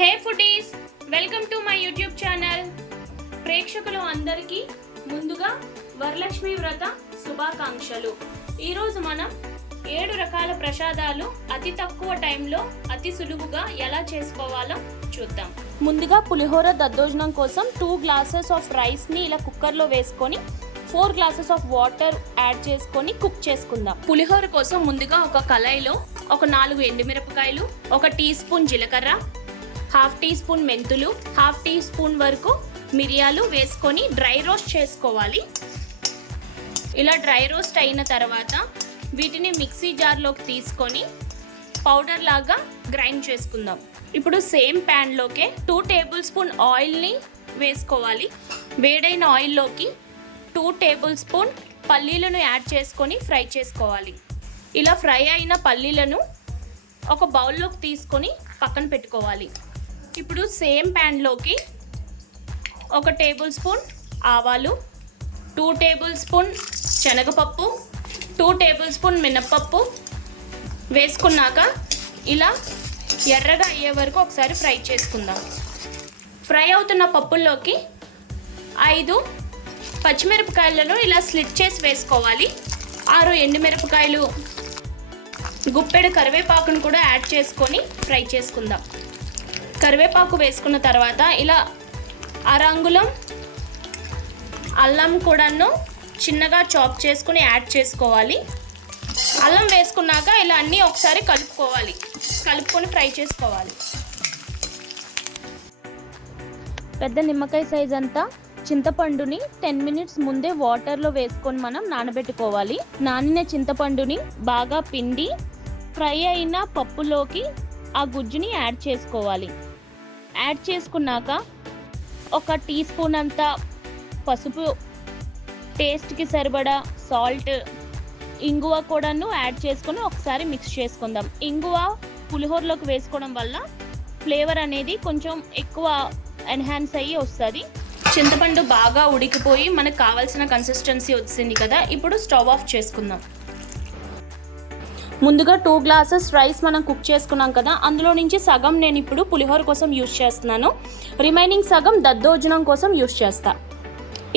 Hey foodies welcome to my YouTube channel. ప్రేక్షకులు అందరికీ ముందుగా వరలక్ష్మి వ్రత శుభాకాంక్షలు. ఈరోజు మనం ఏడు రకాల ప్రసాదాలు అతి తక్కువ టైంలో అతి సులువుగా ఎలా చేసుకోవాలో చూద్దాం. ముందుగా పులిహోర దద్దోజనం కోసం టూ గ్లాసెస్ ఆఫ్ రైస్ని ఇలా కుక్కర్లో వేసుకొని four glasses of water add చేసుకొని కుక్ చేసుకుందాం. పులిహోర కోసం ముందుగా ఒక కళాయిలో ఒక నాలుగు ఎండుమిరపకాయలు ఒక టీ స్పూన్ జీలకర్ర హాఫ్ టీ స్పూన్ మెంతులు హాఫ్ టీ స్పూన్ వరకు మిరియాలు వేసుకొని డ్రై రోస్ట్ చేసుకోవాలి. ఇలా డ్రై రోస్ట్ అయిన తర్వాత వీటిని మిక్సీ జార్లోకి తీసుకొని పౌడర్ లాగా గ్రైండ్ చేసుకుందాం. ఇప్పుడు సేమ్ ప్యాన్లోకే టూ టేబుల్ స్పూన్ ఆయిల్ని వేసుకోవాలి. వేడైన ఆయిల్లోకి టూ టేబుల్ స్పూన్ పల్లీలను యాడ్ చేసుకొని ఫ్రై చేసుకోవాలి. ఇలా ఫ్రై అయిన పల్లీలను ఒక బౌల్లోకి తీసుకొని పక్కన పెట్టుకోవాలి. ఇప్పుడు సేమ్ ప్యాన్లోకి ఒక టేబుల్ స్పూన్ ఆవాలు టూ టేబుల్ స్పూన్ శనగపప్పు టూ టేబుల్ స్పూన్ మినప్పప్పు వేసుకున్నాక ఇలా ఎర్రగా అయ్యే వరకు ఒకసారి ఫ్రై చేసుకుందాం. ఫ్రై అవుతున్న పప్పుల్లోకి ఐదు పచ్చిమిరపకాయలను ఇలా స్లిట్ చేసి వేసుకోవాలి. ఆరు ఎండుమిరపకాయలు గుప్పెడు కరివేపాకును కూడా యాడ్ చేసుకొని ఫ్రై చేసుకుందాం. కరివేపాకు వేసుకున్న తర్వాత ఇలా అరంగుళం అల్లం కూడాను చిన్నగా చాప్ చేసుకుని యాడ్ చేసుకోవాలి. అల్లం వేసుకున్నాక ఇలా అన్నీ ఒకసారి కలుపుకోవాలి. కలుపుకొని ఫ్రై చేసుకోవాలి. పెద్ద నిమ్మకాయ సైజ్ అంతా చింతపండుని టెన్ మినిట్స్ ముందే వాటర్లో వేసుకొని మనం నానబెట్టుకోవాలి. నానిన చింతపండుని బాగా పిండి ఫ్రై అయిన పప్పులోకి ఆ గుజ్జుని యాడ్ చేసుకోవాలి. యాడ్ చేసుకున్నాక ఒక టీ స్పూన్ అంత పసుపు టేస్ట్కి సరిపడా సాల్ట్ ఇంగువ కూడాను యాడ్ చేసుకొని ఒకసారి మిక్స్ చేసుకుందాం. ఇంగువ పులిహోరలోకి వేసుకోవడం వల్ల ఫ్లేవర్ అనేది కొంచెం ఎక్కువ ఎన్హాన్స్ అయ్యి వస్తుంది. చింతపండు బాగా ఉడికిపోయి మనకు కావాల్సిన కన్సిస్టెన్సీ వచ్చింది కదా ఇప్పుడు స్టవ్ ఆఫ్ చేసుకుందాం. ముందుగా టూ గ్లాసెస్ రైస్ మనం కుక్ చేసుకున్నాం కదా అందులో నుంచి సగం నేను ఇప్పుడు పులిహోర కోసం యూస్ చేస్తున్నాను. రిమైనింగ్ సగం దద్దోజనం కోసం యూస్ చేస్తా.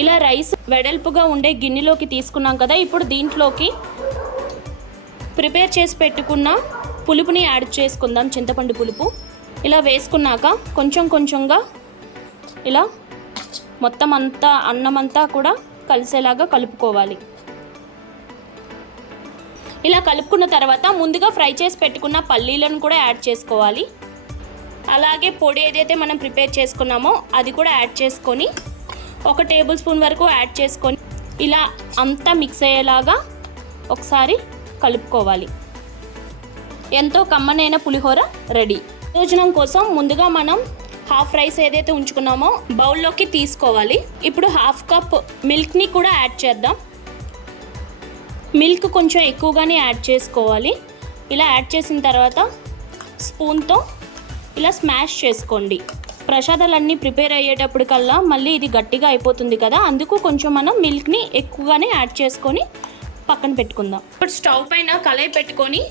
ఇలా రైస్ వెడల్పుగా ఉండే గిన్నెలోకి తీసుకున్నాం కదా ఇప్పుడు దీంట్లోకి ప్రిపేర్ చేసి పెట్టుకున్న పులుపుని యాడ్ చేసుకుందాం చింతపండు పులుపు. ఇలా వేసుకున్నాక కొంచెం కొంచెంగా ఇలా మొత్తం అంతా అన్నం అంతా కూడా కలిసేలాగా కలుపుకోవాలి. ఇలా కలుపుకున్న తర్వాత ముందుగా ఫ్రై చేసి పెట్టుకున్న పల్లీలను కూడా యాడ్ చేసుకోవాలి. అలాగే పొడి ఏదైతే మనం ప్రిపేర్ చేసుకున్నామో అది కూడా యాడ్ చేసుకొని ఒక టేబుల్ స్పూన్ వరకు యాడ్ చేసుకొని ఇలా అంతా మిక్స్ అయ్యేలాగా ఒకసారి కలుపుకోవాలి. ఎంతో కమ్మనైన పులిహోర రెడీ. భోజనం కోసం ముందుగా మనం హాఫ్ రైస్ ఏదైతే ఉంచుకున్నామో బౌల్లోకి తీసుకోవాలి. ఇప్పుడు హాఫ్ కప్ మిల్క్ని కూడా యాడ్ చేద్దాం. మిల్క్ కొంచెం ఎక్కువగానే యాడ్ చేసుకోవాలి. ఇలా యాడ్ చేసిన తర్వాత స్పూన్తో ఇలా స్మాష్ చేసుకోండి. ప్రసాదాలన్నీ ప్రిపేర్ అయ్యేటప్పటికల్లా మళ్ళీ ఇది గట్టిగా అయిపోతుంది కదా అందుకు కొంచెం మనం మిల్క్ని ఎక్కువగానే యాడ్ చేసుకొని పక్కన పెట్టుకుందాం. ఇప్పుడు స్టవ్ పైన కలయి పెట్టుకొని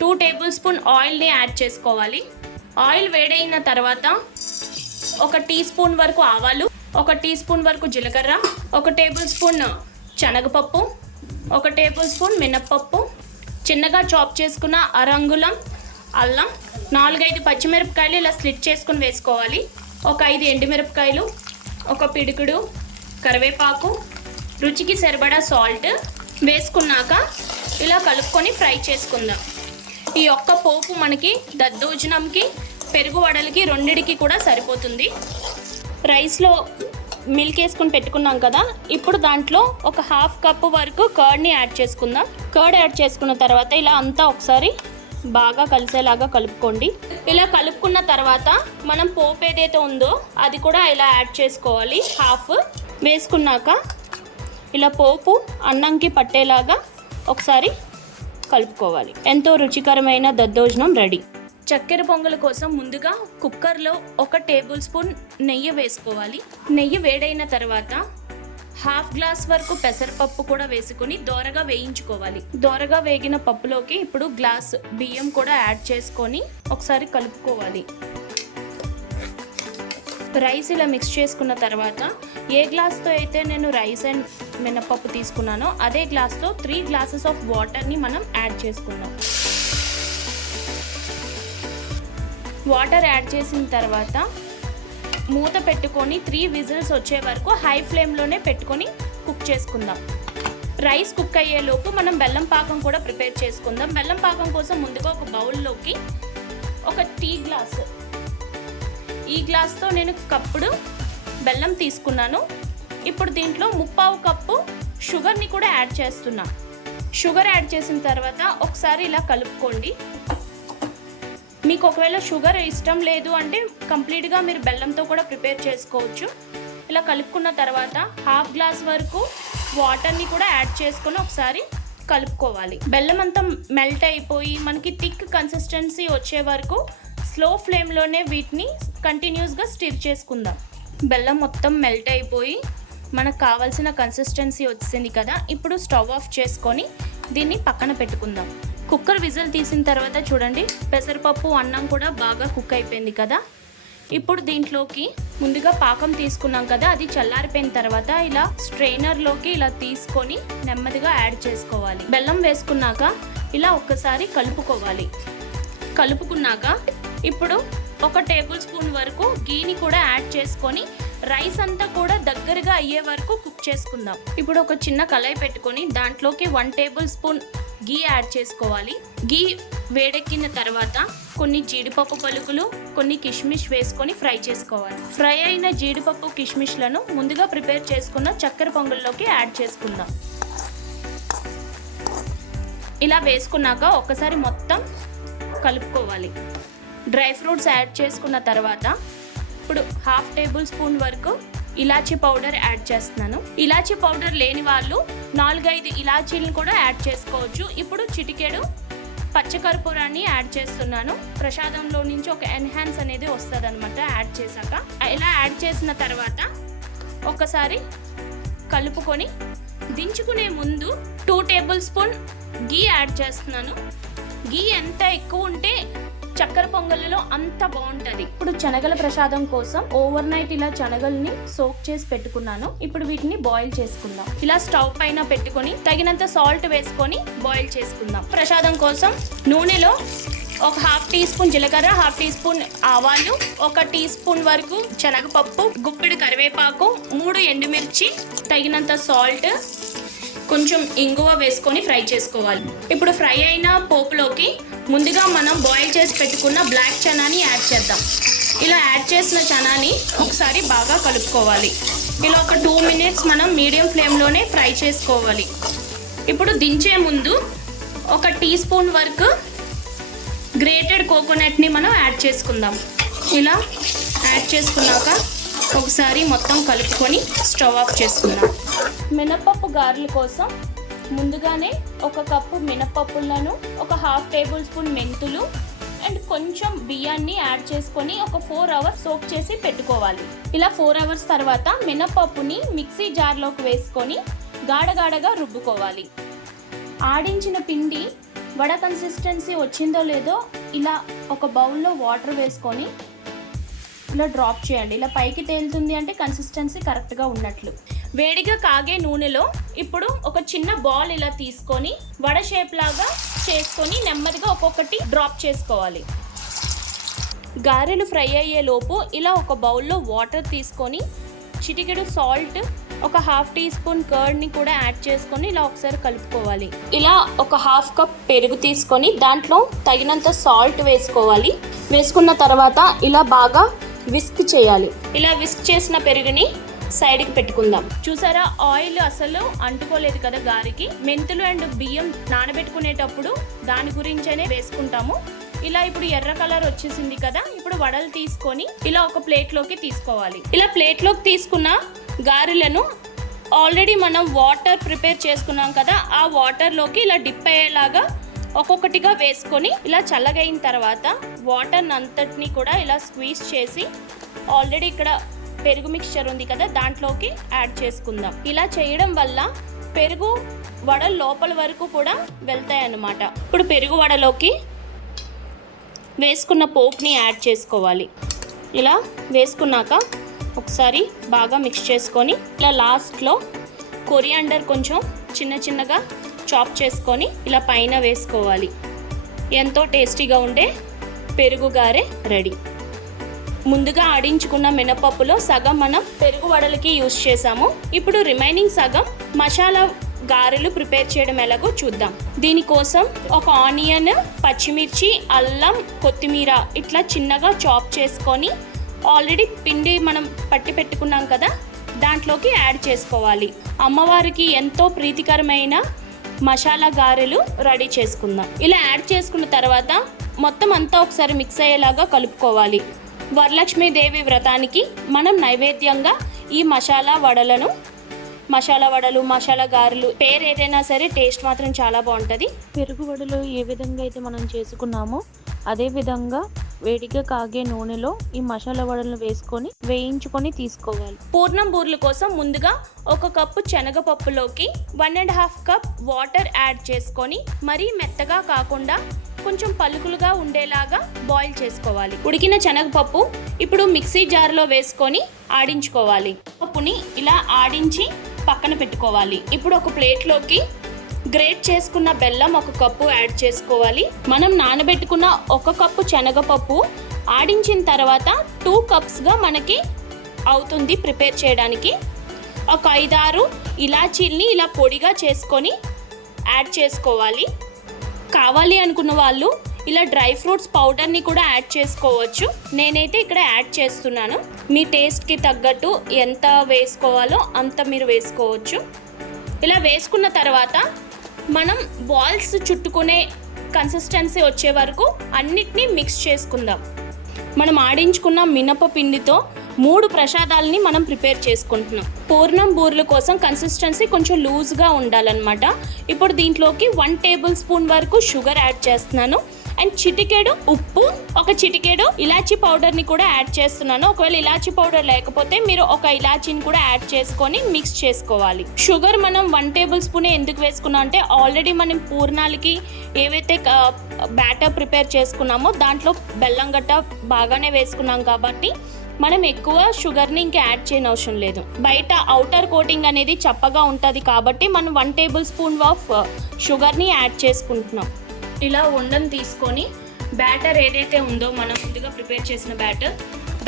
టూ టేబుల్ స్పూన్ ఆయిల్ని యాడ్ చేసుకోవాలి. ఆయిల్ వేడైన తర్వాత ఒక టీ స్పూన్ వరకు ఆవాలు ఒక టీ స్పూన్ వరకు జీలకర్ర ఒక టేబుల్ స్పూన్ శనగపప్పు ఒక టేబుల్ స్పూన్ మినప్పప్పు చిన్నగా చాప్ చేసుకున్న అరంగులం అల్లం నాలుగైదు పచ్చిమిరపకాయలు ఇలా స్లిట్ చేసుకుని వేసుకోవాలి. ఒక ఐదు ఎండుమిరపకాయలు ఒక పిడుకుడు కరివేపాకు రుచికి సరిపడా సాల్ట్ వేసుకున్నాక ఇలా కలుపుకొని ఫ్రై చేసుకుందాం. ఈ ఒక్క పోపు మనకి దద్దోజనంకి పెరుగు వడలకి రెండిటికి కూడా సరిపోతుంది. రైస్లో మిల్క్ వేసుకుని పెట్టుకున్నాం కదా ఇప్పుడు దాంట్లో ఒక హాఫ్ కప్ వరకు కర్డ్ని యాడ్ చేసుకుందాం. కర్డ్ యాడ్ చేసుకున్న తర్వాత ఇలా అంతా ఒకసారి బాగా కలిసేలాగా కలుపుకోండి. ఇలా కలుపుకున్న తర్వాత మనం పోపు ఏదైతే ఉందో అది కూడా ఇలా యాడ్ చేసుకోవాలి. హాఫ్ వేసుకున్నాక ఇలా పోపు అన్నంకి పట్టేలాగా ఒకసారి కలుపుకోవాలి. ఎంతో రుచికరమైన దద్దోజనం రెడీ. చక్కెర పొంగల్ కోసం ముందుగా కుక్కర్లో ఒక టేబుల్ స్పూన్ నెయ్యి వేసుకోవాలి. నెయ్యి వేడైన తర్వాత హాఫ్ గ్లాస్ వరకు పెసరపప్పు కూడా వేసుకొని దోరగా వేయించుకోవాలి. దోరగా వేగిన పప్పులోకి ఇప్పుడు గ్లాస్ బియ్యం కూడా యాడ్ చేసుకొని ఒకసారి కలుపుకోవాలి. రైస్ ఇలా మిక్స్ చేసుకున్న తర్వాత ఏ గ్లాస్తో అయితే నేను రైస్ అండ్ మినపప్పు తీసుకున్నానో అదే గ్లాస్తో త్రీ గ్లాసెస్ ఆఫ్ వాటర్ని మనం యాడ్ చేసుకున్నాం. వాటర్ యాడ్ చేసిన తర్వాత మూత పెట్టుకొని త్రీ విజిల్స్ వచ్చే వరకు హై ఫ్లేమ్లోనే పెట్టుకొని కుక్ చేసుకుందాం. రైస్ కుక్ అయ్యేలోపు మనం బెల్లం పాకం కూడా ప్రిపేర్ చేసుకుందాం. బెల్లం పాకం కోసం ముందుగా ఒక బౌల్లోకి ఒక టీ గ్లాస్ ఈ గ్లాస్తో నేను కప్పుడు బెల్లం తీసుకున్నాను. ఇప్పుడు దీంట్లో ముప్పావు కప్పు షుగర్ని కూడా యాడ్ చేస్తున్నా. షుగర్ యాడ్ చేసిన తర్వాత ఒకసారి ఇలా కలుపుకోండి. మీకు ఒకవేళ షుగర్ ఇష్టం లేదు అంటే కంప్లీట్గా మీరు బెల్లంతో కూడా ప్రిపేర్ చేసుకోవచ్చు. ఇలా కలుపుకున్న తర్వాత హాఫ్ గ్లాస్ వరకు వాటర్ని కూడా యాడ్ చేసుకొని ఒకసారి కలుపుకోవాలి. బెల్లం అంతా మెల్ట్ అయిపోయి మనకి థిక్ కన్సిస్టెన్సీ వచ్చే వరకు స్లో ఫ్లేమ్లోనే వీటిని కంటిన్యూస్గా స్టిర్ చేసుకుందాం. బెల్లం మొత్తం మెల్ట్ అయిపోయి మనకు కావాల్సిన కన్సిస్టెన్సీ వచ్చింది కదా ఇప్పుడు స్టవ్ ఆఫ్ చేసుకొని దీన్ని పక్కన పెట్టుకుందాం. కుక్కర్ విజిల్ తీసిన తర్వాత చూడండి పెసరపప్పు అన్నం కూడా బాగా కుక్ అయిపోయింది కదా. ఇప్పుడు దీంట్లోకి ముందుగా పాకం తీసుకున్నాం కదా అది చల్లారిపోయిన తర్వాత ఇలా స్ట్రెయినర్లోకి ఇలా తీసుకొని నెమ్మదిగా యాడ్ చేసుకోవాలి. బెల్లం వేసుకున్నాక ఇలా ఒక్కసారి కలుపుకోవాలి. కలుపుకున్నాక ఇప్పుడు ఒక టేబుల్ స్పూన్ వరకు గీని కూడా యాడ్ చేసుకొని రైస్ అంతా కూడా దగ్గరగా అయ్యే వరకు కుక్ చేసుకుందాం. ఇప్పుడు ఒక చిన్న కళాయి పెట్టుకొని దాంట్లోకి వన్ టేబుల్ స్పూన్ గీ యాడ్ చేసుకోవాలి. గీ వేడెక్కిన తర్వాత కొన్ని జీడిపప్పు పలుకులు కొన్ని కిష్మిష్ వేసుకొని ఫ్రై చేసుకోవాలి. ఫ్రై అయిన జీడిపప్పు కిష్మిష్లను ముందుగా ప్రిపేర్ చేసుకున్న చక్కెర పొంగల్లోకి యాడ్ చేసుకుందాం. ఇలా వేసుకున్నాక ఒకసారి మొత్తం కలుపుకోవాలి. డ్రై ఫ్రూట్స్ యాడ్ చేసుకున్న తర్వాత ఇప్పుడు హాఫ్ టేబుల్ స్పూన్ వరకు ఇలాచీ పౌడర్ యాడ్ చేస్తున్నాను. ఇలాచీ పౌడర్ లేని వాళ్ళు నాలుగైదు ఇలాచీలను కూడా యాడ్ చేసుకోవచ్చు. ఇప్పుడు చిటికెడు పచ్చకర్పూరాన్ని యాడ్ చేస్తున్నాను. ప్రసాదంలో నుంచి ఒక ఎన్హాన్స్ అనేది వస్తుంది అనమాట యాడ్ చేశాక. ఇలా యాడ్ చేసిన తర్వాత ఒకసారి కలుపుకొని దించుకునే ముందు టూ టేబుల్ స్పూన్ గీ యాడ్ చేస్తున్నాను. గీ ఎంత ఎక్కువ ఉంటే చక్కెర పొంగల్లో అంత బాగుంటది. ఇప్పుడు శనగల ప్రసాదం కోసం ఓవర్ నైట్ ఇలా శనగల్ని సోక్ చేసి పెట్టుకున్నాను. ఇప్పుడు వీటిని బాయిల్ చేసుకుందాం. ఇలా స్టవ్ పైన పెట్టుకొని తగినంత సాల్ట్ వేసుకొని బాయిల్ చేసుకుందాం. ప్రసాదం కోసం నూనెలో ఒక హాఫ్ టీ స్పూన్ జీలకర్ర హాఫ్ టీ స్పూన్ ఆవాలు ఒక టీ స్పూన్ వరకు శనగపప్పు గుప్పిడి కరివేపాకు మూడు ఎండుమిర్చి తగినంత సాల్ట్ కొంచెం ఇంగువ వేసుకొని ఫ్రై చేసుకోవాలి. ఇప్పుడు ఫ్రై అయిన పోపులోకి ముందుగా మనం బాయిల్ చేసి పెట్టుకున్న బ్లాక్ చనాని యాడ్ చేద్దాం. ఇలా యాడ్ చేసిన చనాని ఒకసారి బాగా కలుపుకోవాలి. ఇలా ఒక టూ మినిట్స్ మనం మీడియం ఫ్లేమ్లోనే ఫ్రై చేసుకోవాలి. ఇప్పుడు దించే ముందు ఒక టీ స్పూన్ వరకు గ్రేటెడ్ కోకోనట్ని మనం యాడ్ చేసుకుందాం. ఇలా యాడ్ చేసుకున్నాక ఒకసారి మొత్తం కలుపుకొని స్టవ్ ఆఫ్ చేసుకుందాం. మినపప్పు గారెల కోసం ముందుగానే ఒక కప్పు మినపప్పులను ఒక హాఫ్ టేబుల్ స్పూన్ మెంతులు అండ్ కొంచెం బియ్యాన్ని యాడ్ చేసుకొని ఒక ఫోర్ అవర్స్ సోక్ చేసి పెట్టుకోవాలి. ఇలా ఫోర్ అవర్స్ తర్వాత మినపప్పుని మిక్సీ జార్లోకి వేసుకొని గాడగాడగా రుబ్బుకోవాలి. ఆడించిన పిండి వడ కన్సిస్టెన్సీ వచ్చిందో లేదో ఇలా ఒక బౌల్లో వాటర్ వేసుకొని ఇలా డ్రాప్ చేయండి. ఇలా పైకి తేలుతుంది అంటే కన్సిస్టెన్సీ కరెక్ట్గా ఉన్నట్లు. వేడిగా కాగే నూనెలో ఇప్పుడు ఒక చిన్న బాల్ ఇలా తీసుకొని వడ షేప్ లాగా చేసుకొని నెమ్మదిగా ఒక్కొక్కటి డ్రాప్ చేసుకోవాలి. గారెలు ఫ్రై అయ్యే లోపు ఇలా ఒక బౌల్లో వాటర్ తీసుకొని చిటికెడు సాల్ట్ ఒక హాఫ్ టీ స్పూన్ కర్డ్ని కూడా యాడ్ చేసుకొని ఇలా ఒకసారి కలుపుకోవాలి. ఇలా ఒక హాఫ్ కప్ పెరుగు తీసుకొని దాంట్లో తగినంత సాల్ట్ వేసుకోవాలి. వేసుకున్న తర్వాత ఇలా బాగా విస్క్ చేయాలి. ఇలా విస్క్ చేసిన పెరుగుని సైడ్కి పెట్టుకుందాం. చూసారా? ఆయిల్ అసలు అంటుకోలేదు కదా గారికి. మెంతులు అండ్ బియ్యం నానబెట్టుకునేటప్పుడు దాని గురించనే వేసుకుంటాము. ఇలా ఇప్పుడు ఎర్ర కలర్ వచ్చేసింది కదా ఇప్పుడు వడలు తీసుకొని ఇలా ఒక ప్లేట్లోకి తీసుకోవాలి. ఇలా ప్లేట్లోకి తీసుకున్న గారెలను ఆల్రెడీ మనం వాటర్ ప్రిపేర్ చేసుకున్నాం కదా ఆ వాటర్లోకి ఇలా డిప్ అయ్యేలాగా ఒక్కొక్కటిగా వేసుకొని ఇలా చల్లగైన తర్వాత వాటర్ అంతటిని కూడా ఇలా స్క్వీజ్ చేసి ఆల్రెడీ ఇక్కడ పెరుగు మిక్స్చర్ ఉంది కదా దాంట్లోకి యాడ్ చేసుకుందాం. ఇలా చేయడం వల్ల పెరుగు వడ లోపల వరకు కూడా వెళ్తాయి అన్నమాట. ఇప్పుడు పెరుగు వడలోకి వేసుకున్న పోపుని యాడ్ చేసుకోవాలి. ఇలా వేసుకున్నాక ఒకసారి బాగా మిక్స్ చేసుకొని ఇలా లాస్ట్లో కొరియాండర్ కొంచెం చిన్న చిన్నగా చాప్ చేసుకొని ఇలా పైన వేసుకోవాలి. ఎంతో టేస్టీగా ఉండే పెరుగు గారే రెడీ ముందుగా ఆడించుకున్న మినపప్పులో సగం మనం పెరుగు వడలకి యూస్ చేసాము ఇప్పుడు రిమైనింగ్ సగం మసాలా గారెలు ప్రిపేర్ చేయడం ఎలాగో చూద్దాం. దీనికోసం ఒక ఆనియన్ పచ్చిమిర్చి అల్లం కొత్తిమీర ఇట్లా చిన్నగా చాప్ చేసుకొని ఆల్రెడీ పిండి మనం పట్టి పెట్టుకున్నాం కదా దాంట్లోకి యాడ్ చేసుకోవాలి. అమ్మవారికి ఎంతో ప్రీతికరమైన మసాలా గారెలు రెడీ చేసుకుందాం. ఇలా యాడ్ చేసుకున్న తర్వాత మొత్తం అంతా ఒకసారి మిక్స్ అయ్యేలాగా కలుపుకోవాలి. వరలక్ష్మీదేవి వ్రతానికి మనం నైవేద్యంగా ఈ మసాలా వడలను మసాలా వడలు మసాలా గారెలు పేరు ఏదైనా సరే టేస్ట్ మాత్రం చాలా బాగుంటుంది. పెరుగు వడలు ఏ విధంగా అయితే మనం చేసుకున్నామో అదే విధంగా వేడిగా కాగే నూనెలో ఈ మసాలా వడలను వేసుకొని వేయించుకొని తీసుకోవాలి. పూర్ణం బూర్లు కోసం ముందుగా ఒక cup శనగపప్పులోకి one and half cup water add చేసుకొని మరీ మెత్తగా కాకుండా కొంచెం పలుకులుగా ఉండేలాగా బాయిల్ చేసుకోవాలి. ఉడికిన శనగపప్పు ఇప్పుడు మిక్సీ జార్లో వేసుకొని ఆడించుకోవాలి. పప్పుని ఇలా ఆడించి పక్కన పెట్టుకోవాలి. ఇప్పుడు ఒక ప్లేట్లోకి గ్రేట్ చేసుకున్న బెల్లం ఒక కప్పు యాడ్ చేసుకోవాలి. మనం నానబెట్టుకున్న ఒక కప్పు శనగపప్పు ఆడించిన తర్వాత టూ కప్స్గా మనకి అవుతుంది ప్రిపేర్ చేయడానికి. ఒక ఐదారు ఇలాచీల్ని ఇలా పొడిగా చేసుకొని యాడ్ చేసుకోవాలి. కావాలి అనుకున్న వాళ్ళు ఇలా డ్రై ఫ్రూట్స్ పౌడర్ని కూడా యాడ్ చేసుకోవచ్చు. నేనైతే ఇక్కడ యాడ్ చేస్తున్నాను. మీ టేస్ట్కి తగ్గట్టు ఎంత వేసుకోవాలో అంత మీరు వేసుకోవచ్చు. ఇలా వేసుకున్న తర్వాత మనం బాల్స్ చుట్టుకునే కన్సిస్టెన్సీ వచ్చే వరకు అన్నిటినీ మిక్స్ చేసుకుందాం. మనం ఆడించుకున్న మినప పిండితో మూడు ప్రసాదాలని మనం ప్రిపేర్ చేసుకుంటున్నాం. పూర్ణం బూర్ల కోసం కన్సిస్టెన్సీ కొంచెం లూజ్గా ఉండాలన్నమాట. ఇప్పుడు దీంట్లోకి వన్ టేబుల్ స్పూన్ వరకు షుగర్ యాడ్ చేస్తున్నాను. అండ్ చిటికెడు ఉప్పు ఒక చిటికెడు ఇలాచి పౌడర్ని కూడా యాడ్ చేస్తున్నాను. ఒకవేళ ఇలాచి పౌడర్ లేకపోతే మీరు ఒక ఇలాచీని కూడా యాడ్ చేసుకొని మిక్స్ చేసుకోవాలి. షుగర్ మనం వన్ టేబుల్ స్పూన్ ఎందుకు వేసుకున్నాం అంటే ఆల్రెడీ మనం పూర్ణాలకి ఏవైతే బ్యాటర్ ప్రిపేర్ చేసుకున్నామో దాంట్లో బెల్లం గట్ట బాగానే వేసుకున్నాం కాబట్టి మనం ఎక్కువ షుగర్ని ఇంకా యాడ్ చేయని అవసరం లేదు. బయట అవుటర్ కోటింగ్ అనేది చప్పగా ఉంటుంది కాబట్టి మనం వన్ టేబుల్ స్పూన్ ఆఫ్ షుగర్ని యాడ్ చేసుకుంటున్నాం. ఇలా ఉండని తీసుకొని బ్యాటర్ ఏదైతే ఉందో మనం ముందుగా ప్రిపేర్ చేసిన బ్యాటర్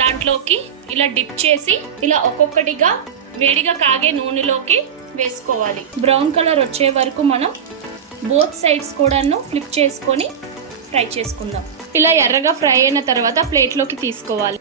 దాంట్లోకి ఇలా డిప్ చేసి ఇలా ఒక్కొక్కటిగా వేడిగా కాగే నూనెలోకి వేసుకోవాలి. బ్రౌన్ కలర్ వచ్చే వరకు మనం బోత్ సైడ్స్ కూడాను ఫ్లిప్ చేసుకొని ఫ్రై చేసుకుందాం. ఇలా ఎర్రగా ఫ్రై అయిన తర్వాత ప్లేట్లోకి తీసుకోవాలి.